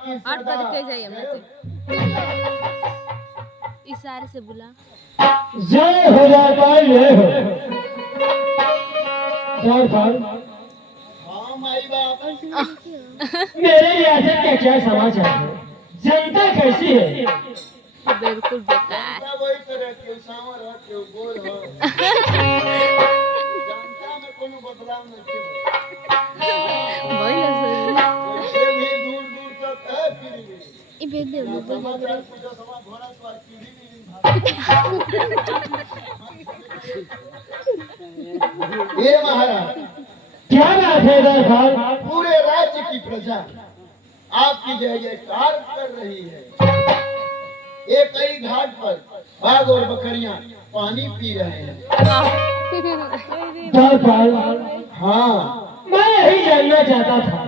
आठ बजे के जाइए हमसे इशारे से बुला जय हो जयकार जय हो जयकार। हाँ माई बाप मेरे यहाँ से क्या क्या समाचार है? जनता कैसी है? बिल्कुल बेकार जनता वही तरह के सांवर है के गोर है जनता में कोनो बदलाव नहीं है वही ना वैसे भी दूर दूर तक है पीढ़ी ई भेज दे ना समाचार पूजा सभा घोड़ा सवार पीढ़ी ये महाराज क्या बात है जयकार? पूरे राज्य की प्रजा आपकी जय जयकार कर रही है। एक कई घाट पर बाघ और बकरियां पानी पी रहे हैं। जयकार, हाँ मैं यही जानना चाहता था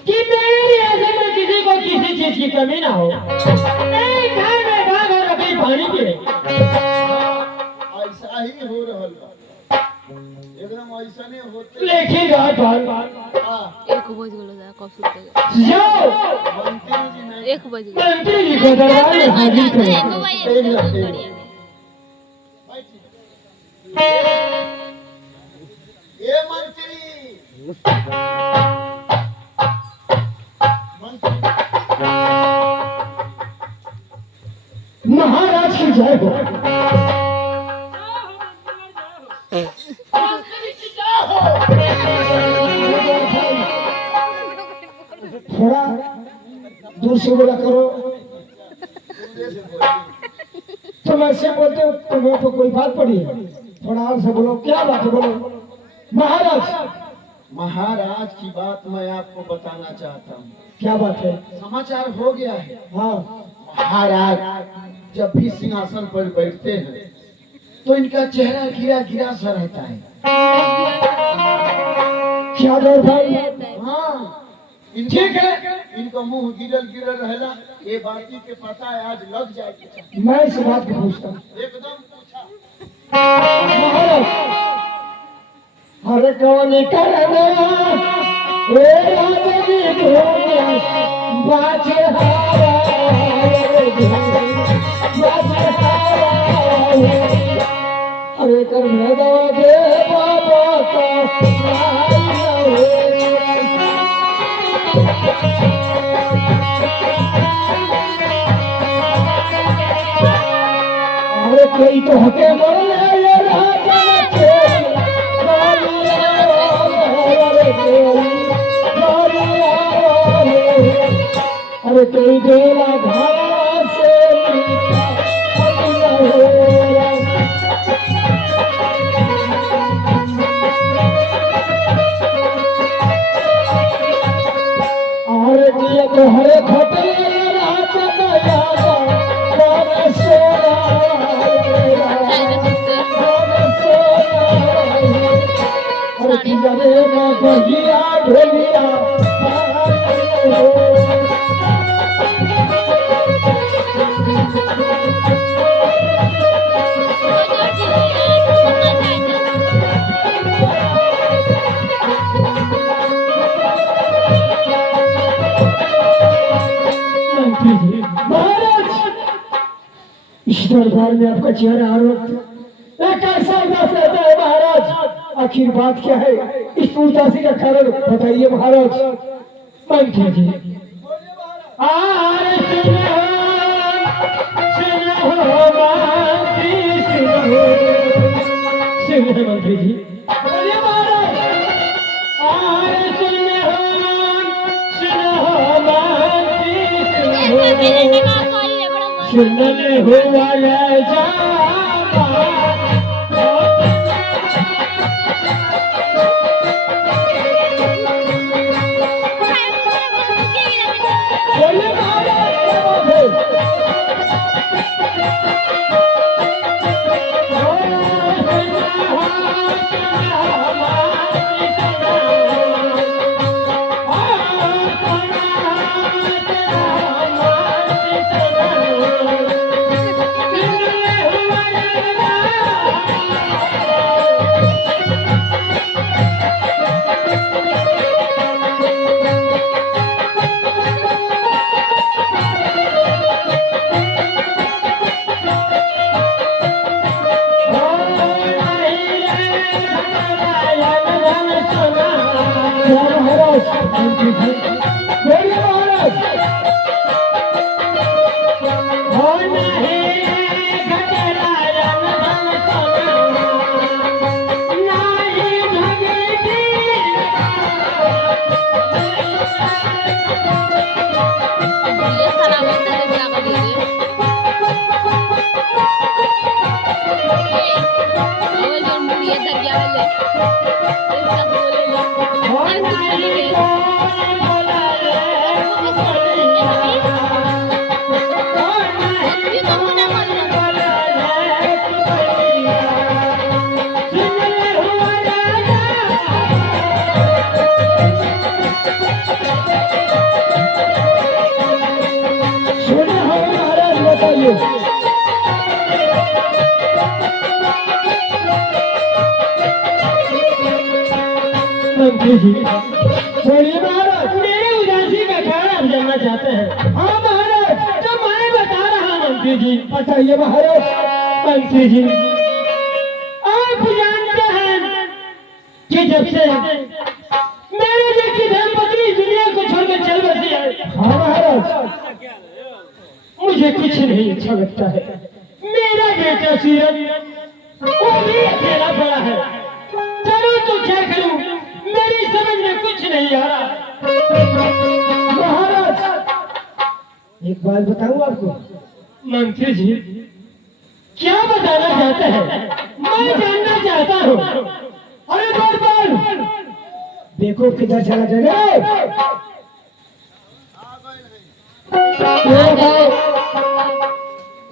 कि मेरे ऐसे में किसी को किसी चीज की कमी ना हो। एक घर में भाग और अभी पानी पिए। ऐसा ही हो रहा है एकदम ऐसा नहीं होते। लेकिन जयकार, हाँ, एक बज गेलो जा कब सुते जाओ मंत्री जी नहीं एक बज गेलो मंत्री जी को दरबार में हाजिर करो। ये मंत्री महाराज की जय हो। थोड़ा दूर से बोला करो। तुम ऐसे बोलते हो तुम्हें तो कोई बात पड़ी है? थोड़ा और से बोलो, क्या बात है बोलो। महाराज, महाराज की बात मैं आपको बताना चाहता हूँ। क्या बात है? समाचार हो गया है। हाँ, महाराज जब भी सिंहासन पर बैठते हैं तो इनका चेहरा गिरा गिरा सा रहता है। क्या दौर भाई? हाँ ठीक है, इनका मुंह गिरल गिरल रहेला। ये बाती के पता है आज लग जाएगी। मैं इस बात को पूछता हूँ। एकदम पूछा महाराज, हरे कौन करना ए राजनी धोनिया बाजे हारा रे धोनी बाजे हारा अरे कर मैं दवा दे बाबा का अरे कोई तो हके मरने ये राजा अरे कोई देला घास से अरे दिया तो हरे खटे राजा दया कौन सोना अरे की जाने ना बहिया ढोलिया इस दरबार में आपका चेहरा आरोप एक ऐसा उदास रहता है महाराज। आखिर बात क्या है? इस उदासी का कारण बताइए महाराज। मंत्री जी आरे सुनो मंत्री सुनो मंत्री जी बोलिए महाराज। आरे सुनो मंत्री सुनने हुआ ले जाना बोले सब बोलेगा अरे कुछ नहीं गए वो बस करेंगे ये तो होने वाला सुने हो महाराज, बताइए। मंत्री जी बोलिए महाराज। मेरे उदासी का कारण आप जानना चाहते हैं? हाँ महाराज, तो मैं बता रहा हूँ मंत्री जी। बताइए महाराज। मंत्री जी आप जानते हैं कि जब से मेरे जैसी धर्मपत्नी दुनिया को छोड़कर चल बसी है, हाँ महाराज, मुझे कुछ नहीं अच्छा लगता है। मेरा बेटा सूरज वो भी अकेला पड़ा है। करूं तो क्या करूं, मेरी समझ में कुछ नहीं आ रहा। महाराज एक बात बताऊं आपको? मंत्री जी क्या बताना चाहते हैं? मैं जानना चाहता हूँ। अरे बोल देखो किधर चला जाएगा।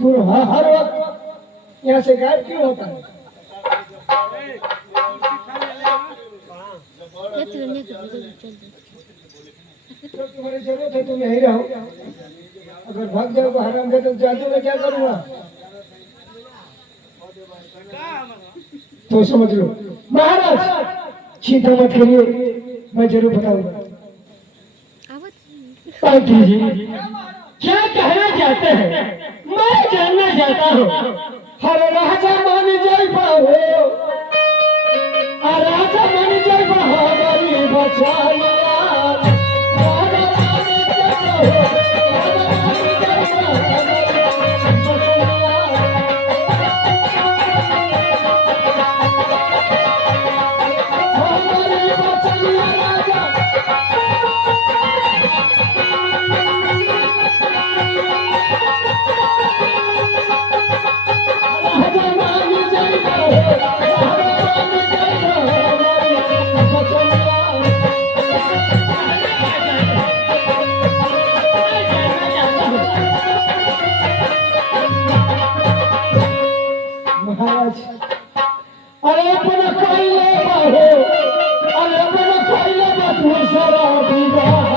तू हर वक्त यहाँ से गायब क्यों होता है? ये तिरने के बिल्कुल चल दे तो तुम्हारी जरूरत है, तुम यहीं रहो। अगर भाग जाओ हराम दे तो जानते मैं क्या करूँगा? तो समझ लो महाराज, चिंता मत करिए, मैं जरूर बताऊंगा। मंत्री जी क्या कहना चाहते हैं? मैं जानना चाहता हूँ। हर राजा मान जाए पाओ, राजा मान जाए हमारी बचाइया। राजा मान जाए हमारी बचाइया राजा। महाराज अरे अपना कोयले बाहो, अरे अपना कोयले बतू सारा विवाह।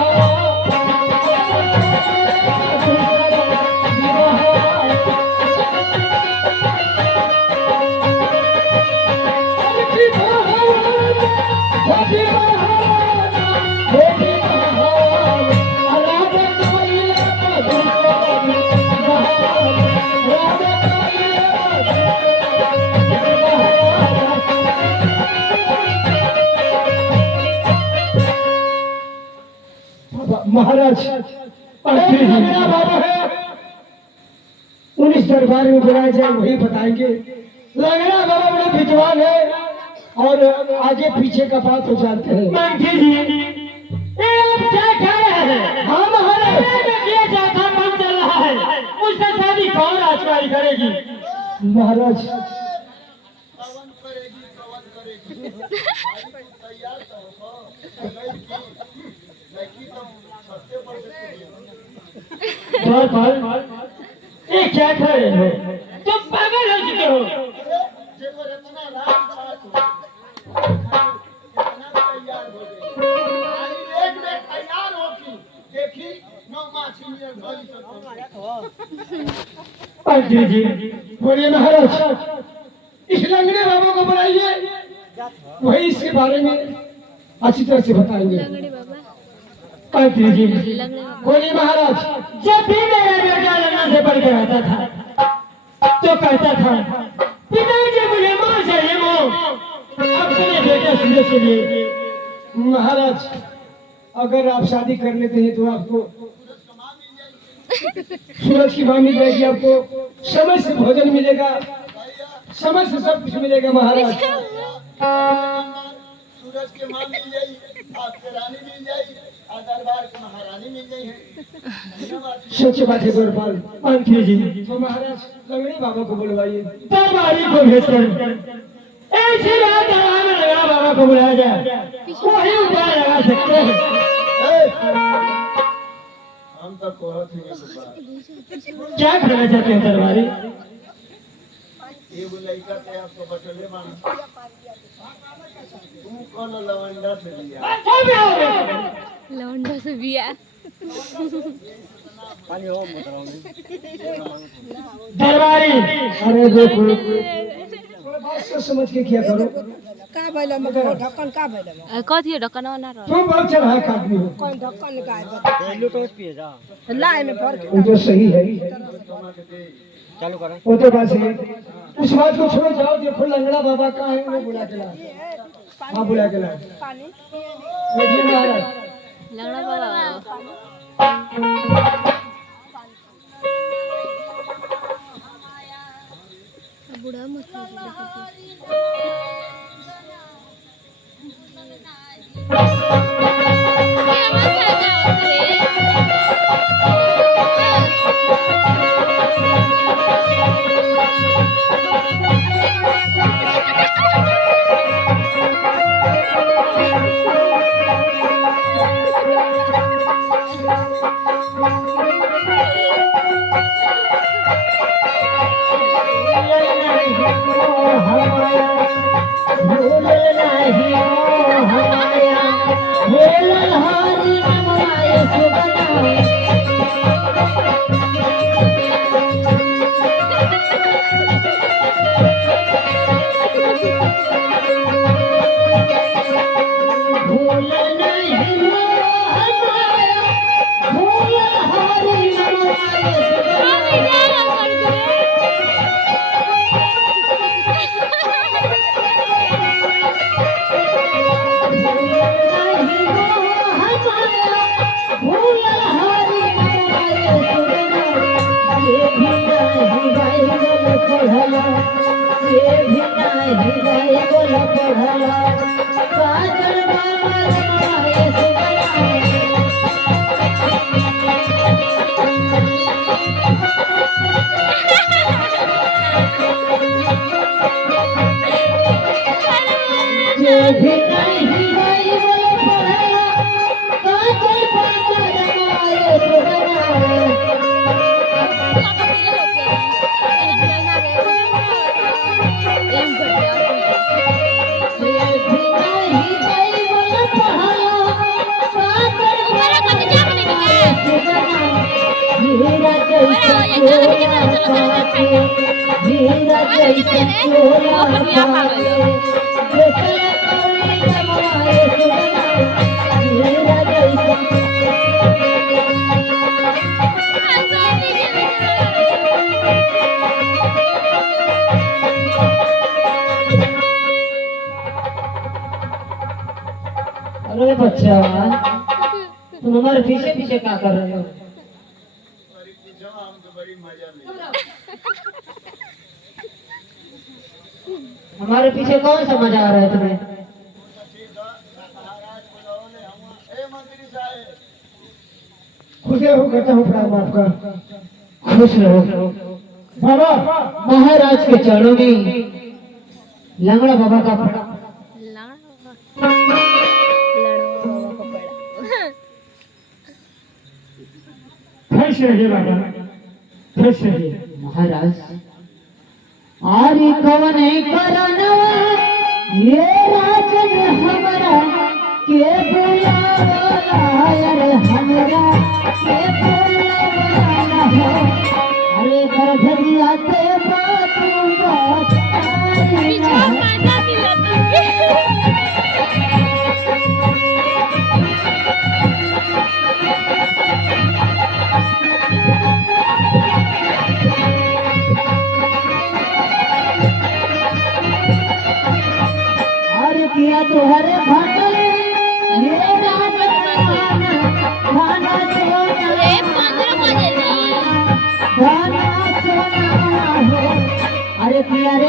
महाराज मेरा बाबा है, उन्नीस दरबार में बुलाया जाए वही बताएंगे। लगना बाबा बड़े विद्वान है और आगे पीछे का बात हो जानते हैं। मंत्री जी आप क्या कह रहे हैं? हाँ महाराज, ये जाता मन चल रहा है, मुझसे शादी कौन राजकुमारी करेगी? महाराज पवन करेगी तैयार तो लड़की तो सस्ते पर ये क्या कह रहे हो? तुम पागल हो चुके हो। जेवर इतना राज इतना तैयार हो गई, एक में तैयार होगी देखी नौ माछी में भरी सकते। मंत्री जी बोलिए महाराज, इस लंगड़े बाबू को बुलाइए, वही इसके बारे में अच्छी तरह से बताएंगे। लंगड़े बाबा मंत्री जी लंगड़े बाबा बोलिए महाराज। जब भी मेरा बेटा लंगड़ा से पढ़ के आता था तो कहता था पिताजी मुझे मां चाहिए, मां अपने बेटे सूरज के लिए। महाराज अगर आप शादी कर लेते हैं तो आपको सूरज की मां मिल जाएगी, आपको समय से भोजन मिलेगा, समय से सब कुछ मिलेगा महाराज। सूरज के मां मिल जाई, आपके रानी मिल जाई, दरबार की महारानी मिल गई है। सच बात है गोरपाल। मंत्री जी तो महाराज लंगड़े बाबा को बुलवाइए, दरबारी को भेजकर ऐसी बात लगाने लगा बाबा को बुलाया जाए वही उपाय लगा सकते हैं। ए, हम तो कहत ही नहीं क्या करना चाहते हैं दरबारी? ये लड़का के आपको बटले माना तू कौन लवंडा से लिया लौंडा से बिया दरबारी अरे देखो थोड़ा बात सोच समझ के किया करो। का भइल मगर ढक्कन का भइल कथी ढक्कन ना रह तुम बहुत चढ़ा का आदमी हो। कोई ढक्कन का है लुटोस पिए जा लाए में भर के वो तो सही है, चालू करें वो तो बात है। उस बात को छोड़ो, जाओ देखो लंगड़ा बाबा कहाँ है, उन्हें बुला के लाओ। हाँ बुला के लाओ। पानी जी महाराज लंगड़ा बाबा बुढ़ा मत अरे बच्चा तुम हमारे पीछे पीछे क्या कर रहे हो? हमारी पीछे हम तो बड़ी मजा ले हमारे पीछे कौन सा मजा आ रहा है तुम्हें? ए मंत्री साहब खुश रहो, करता हूँ प्रणाम आपका। खुश रहो बाबा। महाराज के चरणों में लंगड़ा बाबा का प्रणाम। खुश रहिए बाबा, खुश रहिए। महाराज आरी कवन करनवा ये राजन हमरा के बुलावला रे हमरा के बुलावला हो। अरे गर्भरिया ते बातू बात पीछा मजा मिलता किया तुहरे भटले ये खाना सोना ए 15 बजे नहीं खाना सोना हो। अरे किया रे